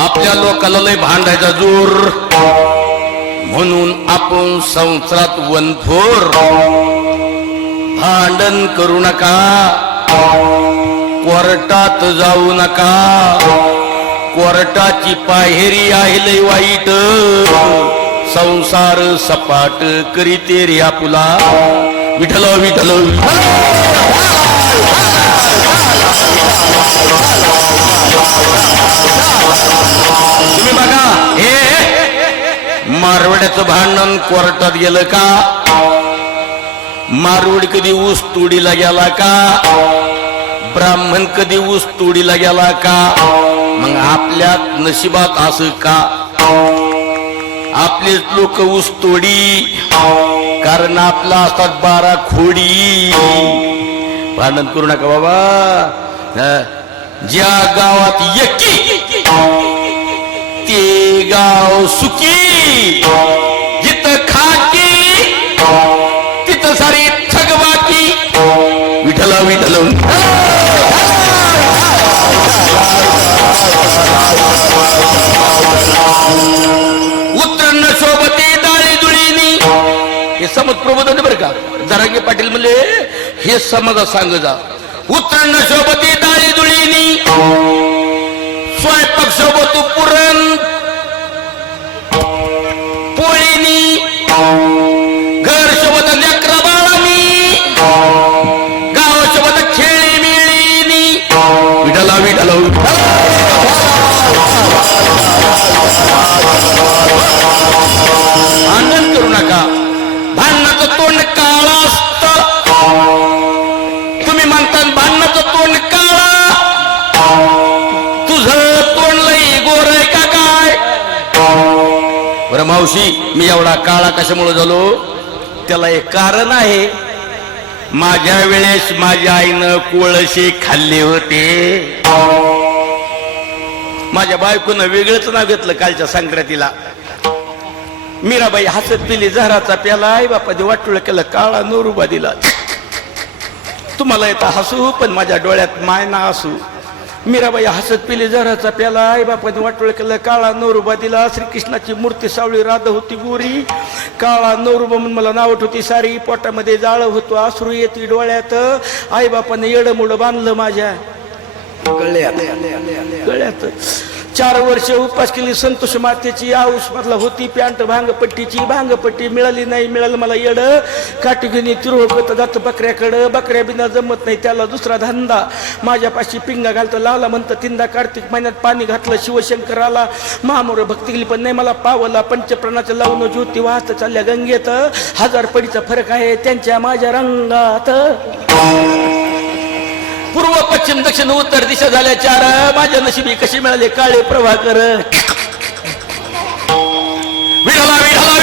आपल्या लोकाला लय भांडायचा जोर. म्हणून आपण संसारात वनफोर भांडण करू नका. कोर्टात जाऊ नका. कोर्टाची पाहेरी आहे लय वाईट. संसार सपाट करीते रे आपुला. विठल विठल तुम्ही बघा. हे मारवड्याचं भांडण कोर्टात गेलं का? मारवड कधी ऊस तोडीला गेला का? ब्राह्मण कधी ऊस तोडीला गेला का? मग आपल्या नशिबात असं का? आपलेच लोक ऊस तोडी कारण आपला असतात बारा खोडी. भांडण करू नका बाबा. ज्या गावात यकी ते गाव सुखी जिथं खाकी तिथं सारी थगबाकी विठला विठल उतरण सोबती डाळी दुळीनी हे समज प्रबोधन बरं का? जरांगे पाटील म्हणले हे समजा सांग जा. उतरण सोबती डाळी दुळीनी. स्वयंपाक सोबत पुरण. पोळीनी. घर सोबत लेकरा बाळानी. गाव सोबत खेळी मिळीनी. विठला विठला मावशी मी एवढा काळा कशामुळे झालो? त्याला एक कारण आहे. माझ्या वेळेस माझ्या आईनं कोळशे खाल्ले होते. माझ्या बायकोनं वेगळंच नाव घेतलं कालच्या संक्रांतीला. मीराबाई हसत पिली जहराचा प्याला आई बापाने वाटोळ केलं काळा नोरुबा दिला. तुम्हाला येतं हसू पण माझ्या डोळ्यात माय ना असू. मीराबाई हसत पिली जहराचा प्याला. आई बापाने वाटोळ केलं काळा नोरुबा दिला. श्रीकृष्णाची मूर्ती सावळी राध होती गोरी. काळा नोरुबा म्हणून मला नावट होती सारी पोटामध्ये जाळ होतो आसरू येते डोळ्यात. आई बापाने येडं मुडं बांधलं माझ्या. गळ्यात. चार वर्ष उपास केली संतोष मातेची आऊस मधला होती पॅन्ट भांगपट्टीची भांगपट्टी मिळाली नाही मिळालं मला येड. काठी घेऊन तिरुळ जात बकऱ्याकडं बकऱ्या बिना जमत नाही त्याला दुसरा धंदा. माझ्यापाशी पिंगा घालतो लावला म्हणतं तिंदा कार्तिक महिन्यात पाणी घातलं शिवशंकराला महामोर भक्ती केली पण नाही मला पावला पंचप्रणाचं लावून ज्योती वाहत चालल्या गंगेत. हजार पडीचा फरक आहे त्यांच्या माझ्या रंगात. पूर्व पश्चिम दक्षिण उत्तर दिशा झाल्या चार. माझ्या नशिबी कशी मिळाले? काळे प्रभाकर. विढला विठाला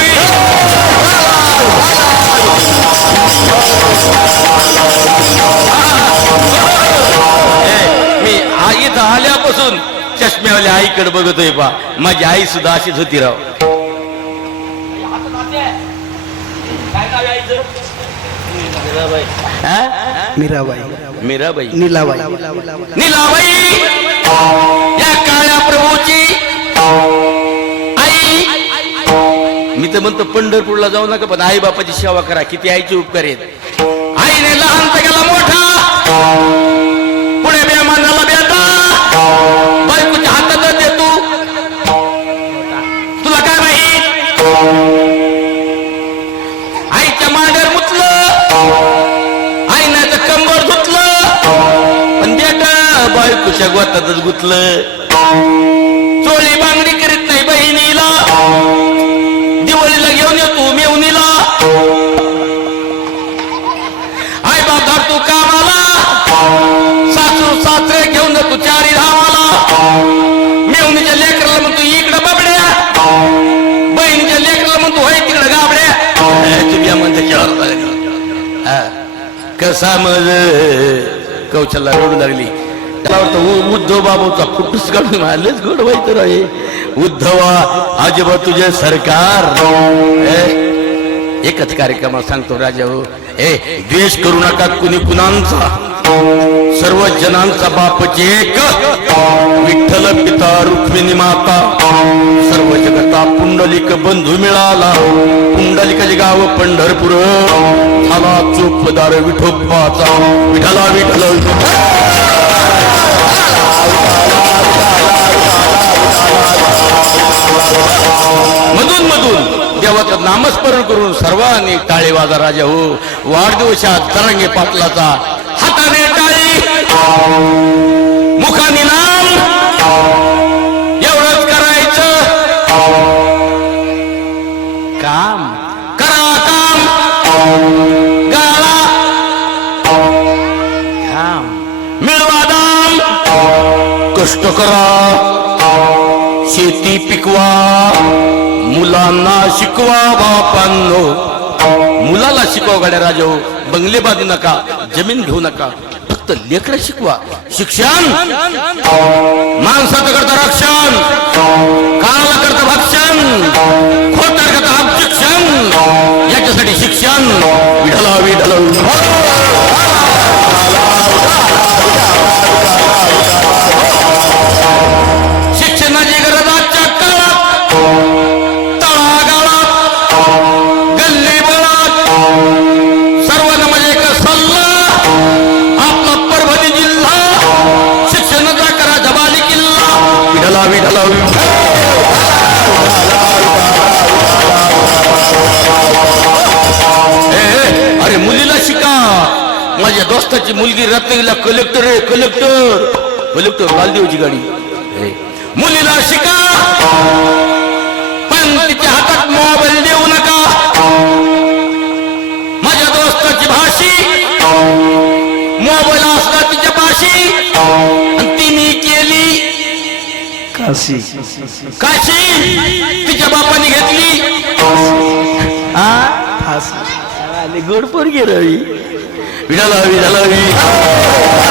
मी आई इथं आल्यापासून चष्म्यावाल्या आईकडे बघतोय पा माझी आई सुद्धा अशीच होती राव. हा? मीराबाई. मीराबाई. नीलाबाई. नीलाबाई! या काळ्या प्रभूची आई! मी तर म्हणतो पंढरपूरला जाऊ नका पण आई बापाची सेवा करा किती आईचे उपकार आहेत. आईने लहान तर गेला मोठा बायकोच्या गोतातच गुतलं. चोळी बांगडी करीत नाही बहिणीला. दिवाळीला घेऊन येतो मेवणीला. आई बाप धाडतो कामाला. सासू सासरे घेऊन जातो चारी धावाला. मेवणीच्या लेकराला म्हणतो इकडं बाबड्या. बहिणीच्या लेकराला म्हणतो होय तिकडं गाबड्या. तुम्ही म्हणते खेळायला कसा मज कौशलला रडू लागली. त्याला वाटतं उद्धव बाबूचा फुटूस काढून आलेच गोड व्हायचं रे उद्धवा आजोबा तुझे सरकार. एकच कार्यक्रमात सांगतो राजा हो ए द्वेष करू नका कुणी कुणांचा. सर्व जनांचा बापचे एक. विठ्ठल पिता रुक्मिणी माता. सर्व जगता पुंडलिक बंधू मिळाला. पुंडलिकाचे गाव पंढरपूर. झाला चोपदार विठोबाचा. विठला विठ्ठल. मधून मधून देवाचं नामस्मरण करून सर्वांनी टाळे वाजा राजा हो. वाढदिवसात तरंगे पाटलाचा हाताने टाळी. मुखाने नाम. एवढंच करायचं. काम. करा काम. कष्ट करा. शेती पिकवा. मुलांना शिकवा बापांनो. मुलाला शिकवा गाड्या राजा. हो बंगले बांधू नका. जमीन घेऊ नका. फक्त लेकरं शिकवा. शिक्षण. माणसाचं करता रक्षण. काळाला करता भक्षण. खोटा करता शिक्षण. याच्यासाठी शिक्षण. विढला विढल माझ्या दोस्ताची मुलगी रत्नागिरीला कलेक्टर आहे कलेक्टर कलेक्टर मालदेवची गाडी. मुलीला शिका. पण तिच्या हातात मोबाईल देऊ नका. माझ्या दोस्ताची भाषी. मोबाईल असला तिच्या आणि तिने केली. काशी. काशी. तिच्या बापाने घेतली. आले गोड पोरगी रवी विडाला विडाला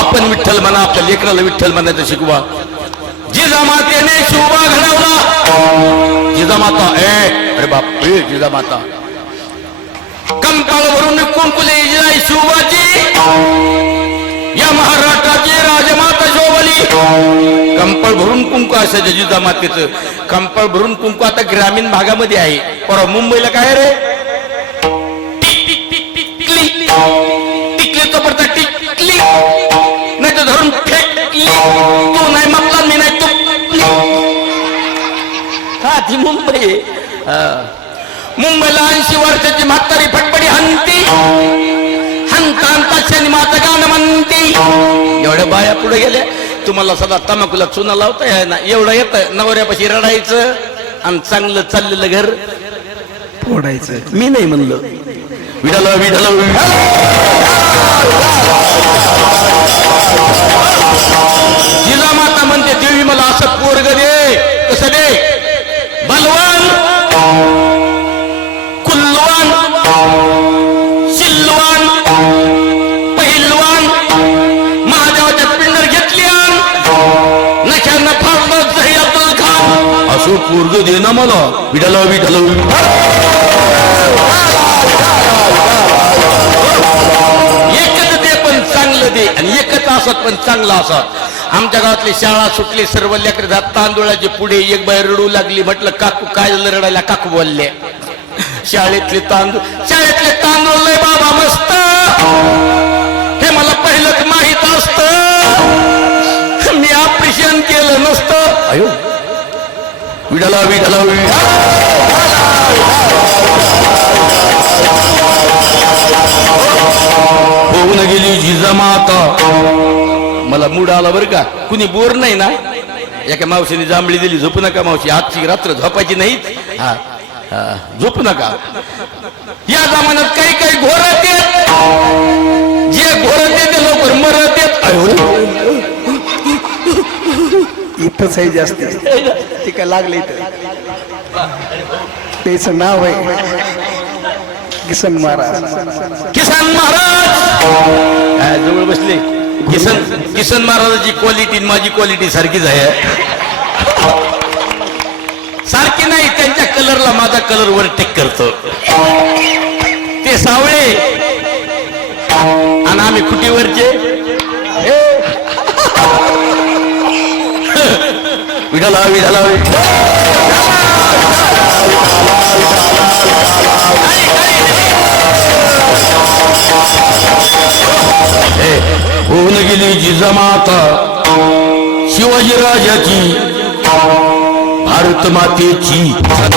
आपण विठ्ठल म्हणा आपल्या लेकराला विठ्ठल म्हणायचं शिकवा. जिजामातेने शोभा घडवला. जिजामाता ए अरे बाप ए जिजामाता. कंपाळ भरून कुंकुले जिजाई शोभाची. या महाराष्ट्राची राजमाता शोभली. कंपळ भरून कुंकू असायचं जिजामातेचं कंपळ भरून कुंकू आता ग्रामीण भागामध्ये आहे. परवा मुंबईला काय रे? टिकली. तो पडता टिकली. नाही तर धरून फेकली. तू नाही मापला मी नाही तू हा ती मुंबई हा. मुंबईला ऐंशी वर्षाची म्हातारी फटपडी हंती. हंता हंता शनिमाचं गाणं म्हणती. एवढ्या बाया पुढे गेल्या. तुम्हाला सदा तमाकूला चुना लावता येणार ना? एवढं येतं. नवऱ्यापाशी रडायचं आणि चांगलं चाललेलं घर फोडायचं. मी नाही म्हणलं. विडाला विडाला जिला माता म्हणते देवी मला असं पोरग दे. कसं दे? बलवान. खान पोरग दे ना मला. विडाला विडाला एकच दे पण चांगलं दे आणि एकच असत पण चांगलं असत आमच्या गावातली शाळा सुटली सर्व लेकर तांदुळाचे पुढे एक बाई रडू लागली म्हटलं काकू काय झालं रडायला? काकू बोलले. शाळेतले तांदूळ शाळेतले तांदूळ लय बाबा मस्त. हे मला पहिलंच माहीत असत. मी ऑपरेशन केलं नसतं. अयो. विडाला विडाला होऊन गेली जिजामाता मला मूड आला बरं का? कुणी बोर नाही ना? एका मावशीने जांभळी दिली झोपू नका मावशी आजची रात्र झोपायची नाही हा हा, झोपू नका. या जमान्यात काही काही घोर येत जे घोर येत ते लवकर मरत येत अयो. इथंच आहे जास्त. ती काय लागली तर त्याच नाव आहे किसन महाराज. किसन महाराज! जवळ बसले. किसन किसन महाराजाची क्वालिटी माझी क्वालिटी सारखीच आहे. सारखी नाही त्यांच्या कलरला माझा कलर वर टेक करतो. ते सावळे. आणि आम्ही खुटीवरचे विठाला विठाला होऊन गेली जिजामाता शिवाजी राजाची भारत मातेची. भारत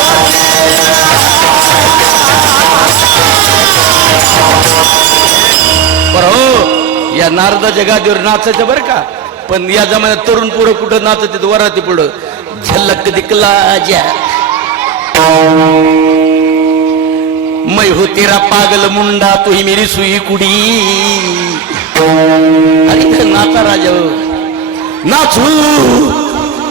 हो या नारदाच्या गादीवर नाचायचं बरं का? पण या जमान्यात तरुण पुढं कुठं नाचत वराती पुढं. झलक दिकला जा मै हो तेरा पागल मुंडा तो ही मेरी सुई कुडी. अरे नाचा राजा. नाचू.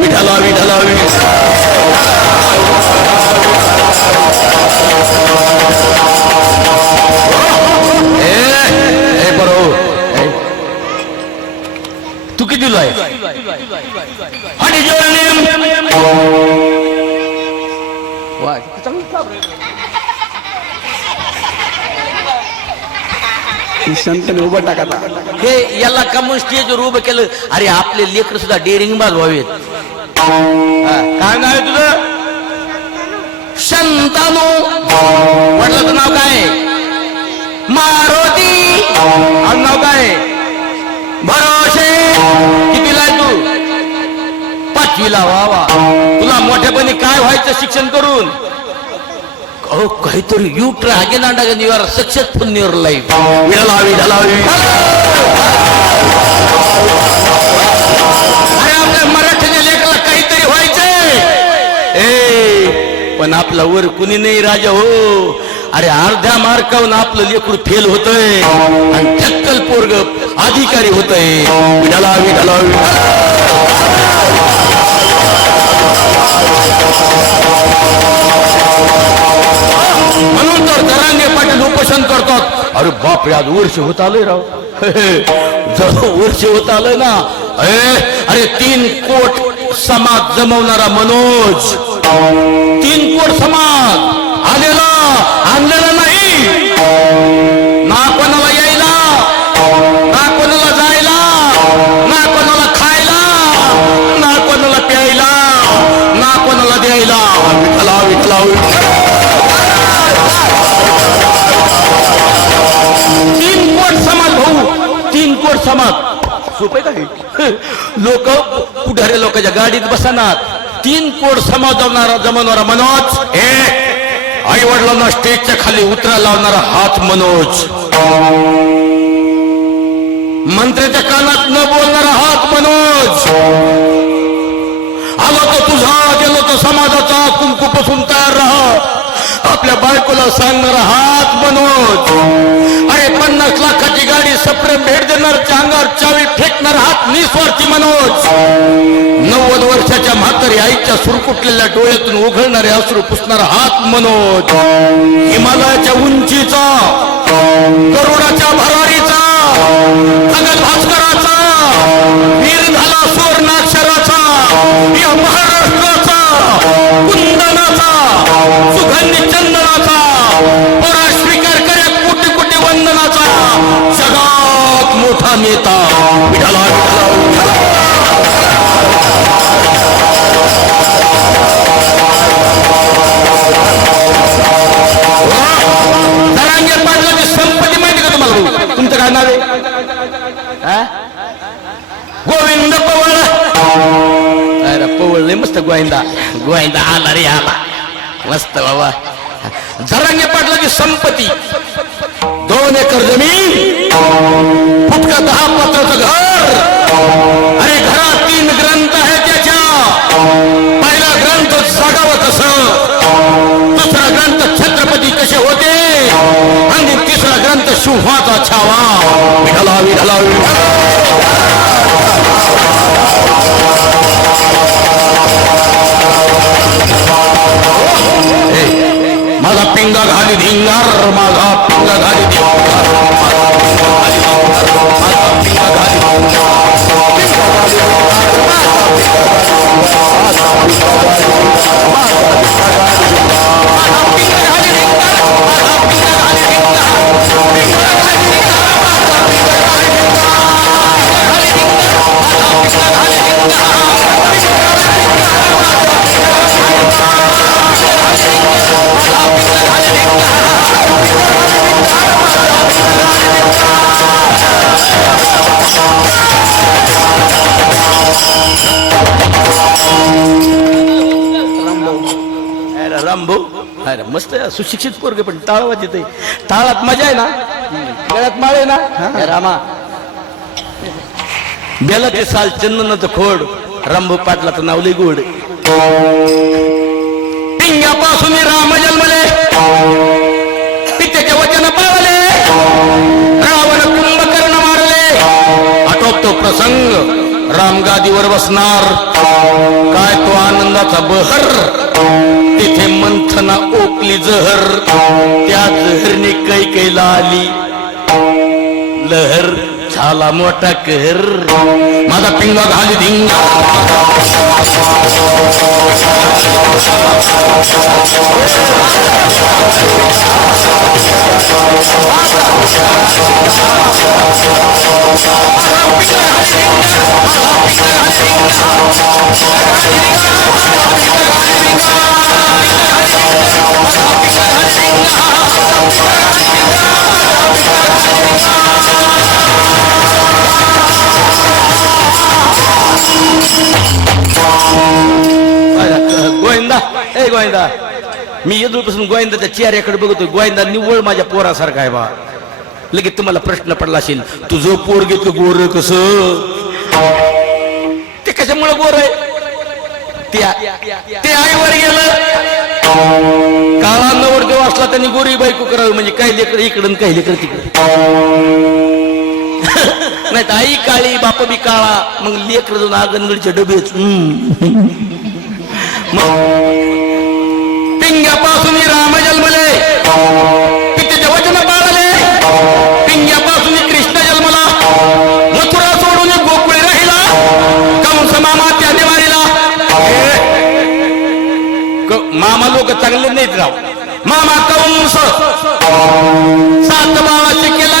विठाला विठाला विठाला संतने उभं टाका हे याला कमून स्टेजवर उभं केलं. अरे आपले लेकर सुद्धा डेअरिंग बाज व्हावेत. काय नाव आहे तुझं? शंतानू. वडिलाचं नाव काय? मारुती. नाव काय? भरोसे कितीला आहे तू? पाचवीला वा वा. तुला मोठ्यापणी काय व्हायचं शिक्षण करून? Again and again you are successful in your life. विडालावी ढलावी. अरे आपल्या मराठीच्या लेखाला काहीतरी व्हायचंय. ए पण आपला वर कुणी नाही राजा हो. अरे अर्ध्या मार्कावून आपलं लेकरू फेल होतंय. आणि टक्कल पोरग अधिकारी होतंय. विडालावी ढलावी. म्हणून तर दरांगे पाटील उपोषण करतात. अरे बाप आज वर्ष होत आलंय राव. जर वर्ष होत आलंय ना ए, अरे तीन कोट समाज जमवणारा मनोज. तीन कोट समाज आलेला आणलेला नाही. सोपे काय लोक पुढारे लोकांच्या गाडीत बसणार. तीन कोड समाजवणारा जमवणारा मनोज हे आई वडिलांना स्टेजच्या खाली उतरा लावणारा हात मनोज. मंत्र्याच्या कानात न बोलणारा हात मनोज. आलो तो तुझा गेलो तो समाजाचा कुंकू पासून तयार राहा. आपल्या बायकोला सांगणार हात मनोज अरे पन्नास लाखाची गाडी सप्रेम भेट देणार चांगार चावी फेकणार हात निस्वार्थी मनोज. नव्वद वर्षाच्या म्हातारी आईच्या सुरकुटलेल्या डोळ्यातून उघडणारे अश्रू पुसणार हात मनोज. हिमालयाच्या उंचीचा करोडाच्या भरारीचा अगल भास्कराचा वीर झाला सुवर्णाक्षराचा या महाराष्ट्राचा कुंदनाचा सुगंधी चंदनाचा परा स्वीकार कर्या कोटी कोटी वंदनाचा. जगात मोठा नेता विठाला विठाला पाटलाची संपत्ती माहिती का तुम्हाला? तुमचं काय नाव आहे? हा? गोविंद पवळ अरे पवळ मस्त गोविंदा. गोविंदा आला रे आला. मस्त बाबा. जरांगे पाटलाची संपत्ती. दोन एकर जमीन. फुटका दहा पत्राचं घर. अरे घरात तीन ग्रंथ आहे त्याच्या. पहिला ग्रंथ जागावं कसं दुसरा ग्रंथ छत्रपती कसे होते? आणि तिसरा ग्रंथ शुभाचा छावा. विठला विठला विठला ए, माझा पिंगा घाली धिंगार माझा पिंगा घाली धिंगार माझा अरे मस्त आहे, सुशिक्षित पोरगे पण टाळावाज येते टाळात मजा आहे ना? गळ्यात माळ आहे ना? हे? रामा. बेलाचे साल चंदनाचं खोड रामभाऊ पाटलाचं नाव लई गोड. पिंग्यापासून राम जन्मले. पित्याचे वचन पावले रावण कुंभकर्ण मारले. आटोपतो प्रसंग रामगादीवर बसणार. काय तो आनंदाचा बहर तिथे मंथना जहर त्या जहरने कैकैला आली. झाला मोठा कहर। माझा पिंगा घाली धिंगा गोविंदा ए गोविंदा मी येदूपासून गोविंदाच्या चेहऱ्याकडे बघतो गोविंदा निव्वळ माझ्या पोरासारखा आहे बा. लगेच तुम्हाला प्रश्न पडला असेल तुझं पोर घेतो गोर कस? ते कशामुळे गोर आहे? त्या ते आईवर गेलं. काळा नवरदेव असला त्यांनी गोरी बायको करावी. म्हणजे काही लेकर इकडं काही लेकर तिकडं. नाही आई काळी बाप बी काळा मग लेकर जाऊन आगनगडीच्या डबेच पिंग्यापासून राम जन्मले पित्याचे वचन पाळले पिंग्यापासून कृष्ण जन्मला मथुरा सोडून गोकुळे राहिला कंस मामा त्या दिवाळीला मामा लोक चांगले नाहीत राव. मामा कंस सात बाळाचे केला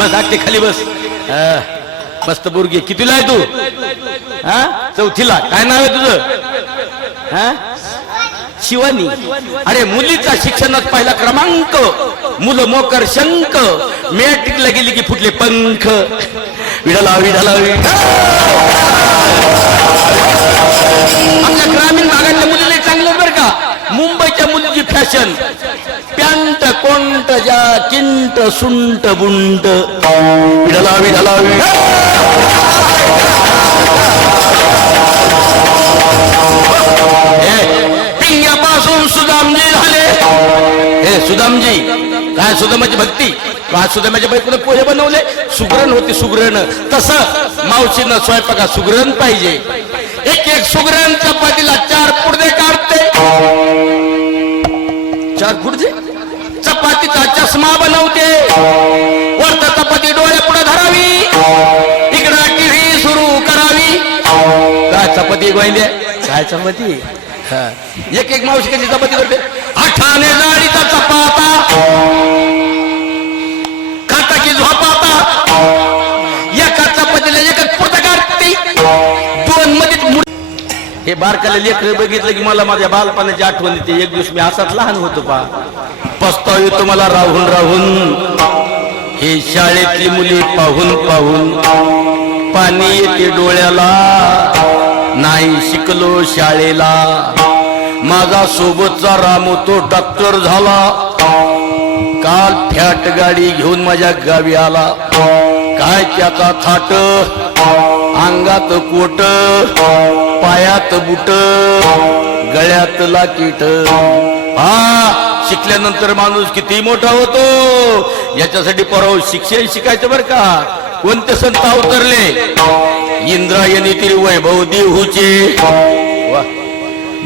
बस आगते खाली बस. मस्त बोरगी कितीला आहे तू? हा? चौथीला. काय नाव आहे तुझं? हा? शिवानी. अरे मुलीचा शिक्षणात पहिला क्रमांक. मुलं मोकर शंक मॅट्रिकला गेली की फुटले पंख. विडाला विडाला विढला. आपल्या ग्रामीण भागातल्या मुलीला चांगलं बरं का? मुंबईच्या मुली फॅशन पॅन्ट कोंट जा किंट सुंट बुंट. विढला विढला पिंग्यापासून सुदामजी झाले. हे सुदामजी काय सुदामाची भक्ती? काय सुदामाच्या बायकोने पोहे बनवले. सुगरण होते सुगरण. तसं मावशीनं स्वयंपाका सुगरण पाहिजे. एक एक सुगरण चपातीला चार पुडदे काढते. पुडदे चपातीचा चष्मा बनवते. वरत चपाती डोळ्या पुढे धरावी. इकडं टीव्ही सुरू करावी. काय चपाती गोविंदे काय चपाती. एक एक मावशी कशी चपाती करते? आठाने जाळीचा चपाता. हे बारकाला लेकर बघितलं की मला माझ्या बालपणाची आठवण येते. एक दिवस मी असाच लहान होतो पा पस्ताव येतो मला राहून राहून हे शाळेतली मुली पाहून पाहून पाणी येते डोळ्याला नाही शिकलो शाळेला. माझा सोबतचा रामू तो डॉक्टर झाला. काल फॅट गाडी घेऊन माझ्या गावी आला. काय त्याचा थाट? अंगात कोट पायात बुट गळ्यात लाकीट. हा शिकल्यानंतर माणूस किती मोठा होतो? याच्यासाठी परवा शिक्षण शिकायचं बरं का? कोणते संत अवतरले? इंद्रायणी तरी वैभव देहूचे.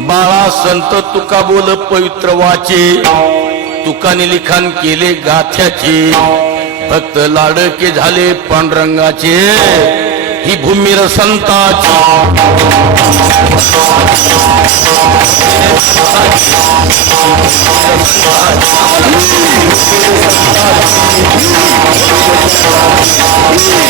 बाळा संत तुका बोल पवित्र वाचे. तुकाने लिखाण केले गाथ्याचे. भक्त लाडके झाले पांडुरंगाचे. ही भूमीर संताची. अरे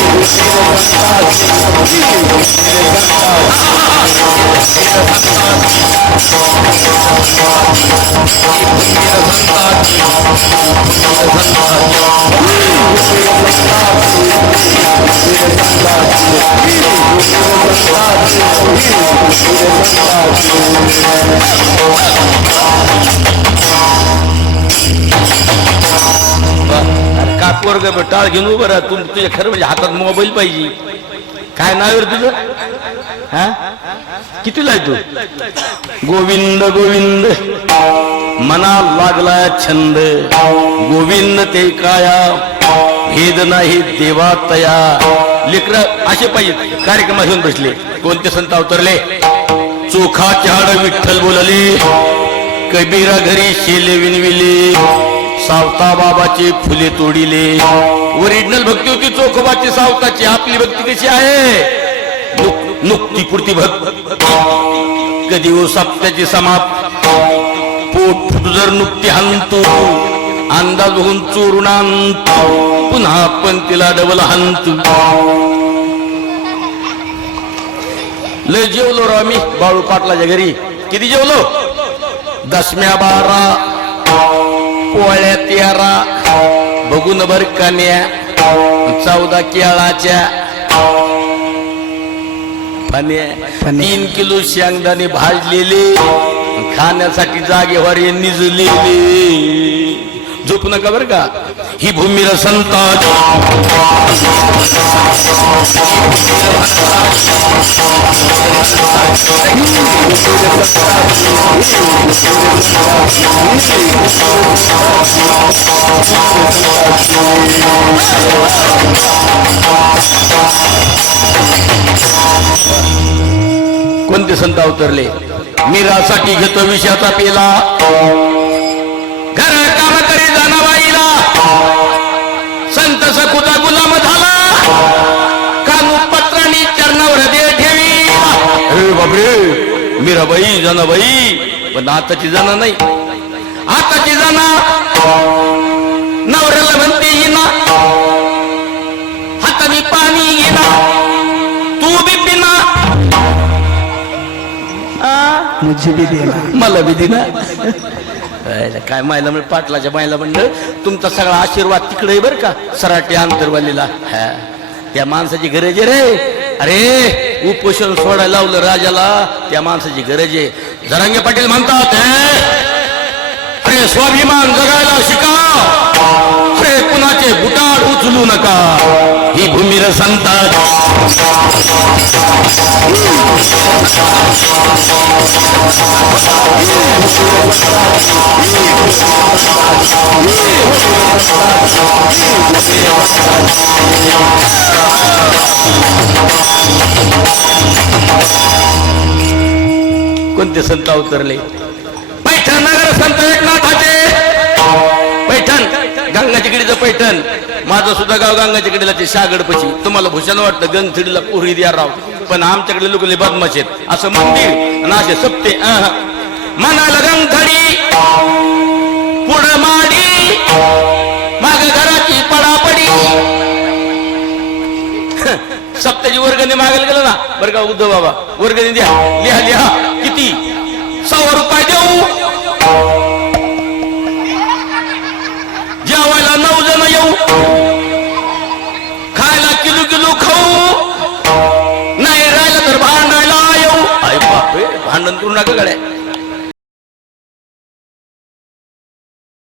का पोरग टाळ घेऊन उभं राहा. तू तुझ्या खरं म्हणजे हातात मोबाईल पाहिजे. काय नाव आहे रे तुझं? हा? कितीला आहे तू? गोविंद गोविंद. मना लागला छंद. गोविंद ते काया. भेद नाही देवा तया. लेकर असे पाहिजे. कार्यक्रमात घेऊन बसले. कोणते संत अवतरले? चोखा चाड विठ्ठल बोलले. कबीरा घरी शेले विनविले. सावता बाबाचे फुले तोडिले. ओरिजिनल भक्ती होती चोखोबाची सावताची. आपली भक्ती कशी आहे? नुकतीपुरती भक्त. कधी हो ओ साप्त्याची समाप्त? पोट फुट जर नुकती हंतू अंदाज होऊन चोरून आणतो पुन्हा पण तिला डबल हंतू लय जेवलो राव मी बाळू पाटलाच्या घरी. किती जेवलो? दसम्या बारा पोळ्या तेरा बघून बर कन्या चौदा केळाच्या. तीन किलो शेंगदाणे भाजलेले खाण्यासाठी जागेवर निजलेले. झोपू नका बर का? ही भूमीर संताची कोणते संत अवतरले? मीरासाठी घेतो विषयाचा पेला. घर बापरे मीराबाई जनाबाई पण आताची जाना नाही. आताची जाना. नवऱ्याला म्हणते येना हाताने पाणी येना तू बी पिना. आ? मुझे भी देना. मला बी दिना. काय मायला म्हणजे पाटलाच्या मायला म्हणलं तुमचा सगळा आशीर्वाद तिकडे आहे बरं का सराटी आंतरवालीला. हा. त्या माणसाची गरज आहे रे. अरे उपोषण सोडायला लावलं राजाला त्या माणसाची गरज आहे. जरांगे पाटील म्हणतात अरे स्वाभिमान जगायला शिका. अरे कुणाचे बुटाड उचलू नका? ही भूमीर र संतात कोणते संत अवतरले? पैठण नगर संत एकनाथाचे. पैठण. गंगाची कडीचं पैठण. माझं सुद्धा गाव गंगाच्या कडीला ते सागडपशी तुम्हाला भूषण वाटतं गंगथिडीला पुरी द्या राव. पण आमच्याकडे लोक लय बदमाश आहेत. असं मंदिर नाशे सप्ते. मनाला गंगथडी पुढं माडी माग घराची पडापडी. सप्त्याची वर्गणी मागायला गेलं ना? बरं का उद्धव बाबा वर्गणी द्या. लिहा लिहा. किती? सव्वा रुपये देऊ. करू नका गड्या.